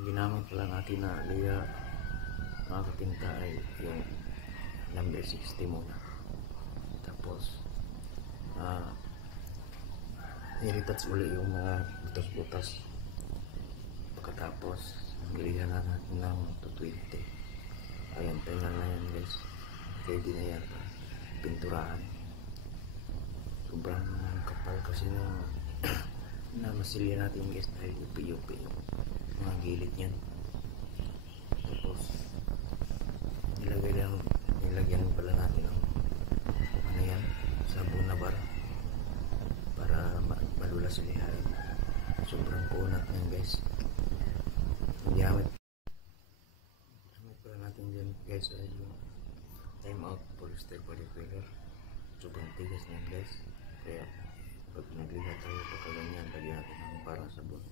ginamit pala natin na liya mga kapinta ay yung number 60 muna. Tapos i-retouch uli yung mga butas-butas. Pagkatapos gilihan na natin ng 220. Ayan, final na yan guys. Ready na yan para pinturahan. Sobrang kapal kasi na masilya natin guys dahil upi-upi yung mga gilid yan. Tapos nilagyan pala natin ng ano yan, sabon na bara para malulas sa lihain. Sobrang kunat yan guys. Gamit pala natin dyan guys ay yung time out polyester body filler. Sobrang tigas niyan guys, kaya pag nagliha tayo pagka ganyan lagyan natin ng parang sabon.